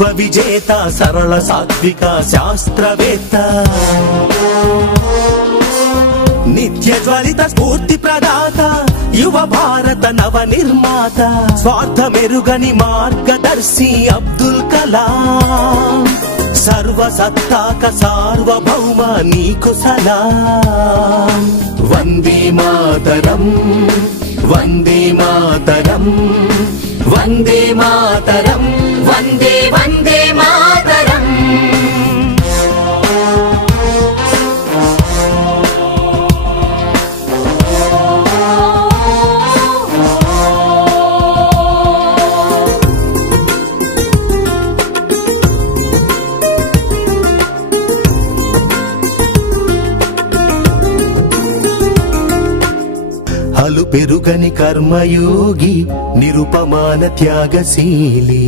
విశ్వ విజేత సరళ సాత్విక శాస్త్రవేత్త నిత్య జ్వలిత స్ఫూర్తి ప్రదాత యువ భారత నవ నిర్మాత స్వార్థమెరుగని మార్గదర్శి అబ్దుల్ కలాం సర్వసత్తాక సార్వభౌమ నీకు సలాం వందే మాతరం వందే మాతరం వందే మాతరం వందే వందే మాతరం హలు పెరుగని కర్మయోగి నిరుపమాన త్యాగశీలి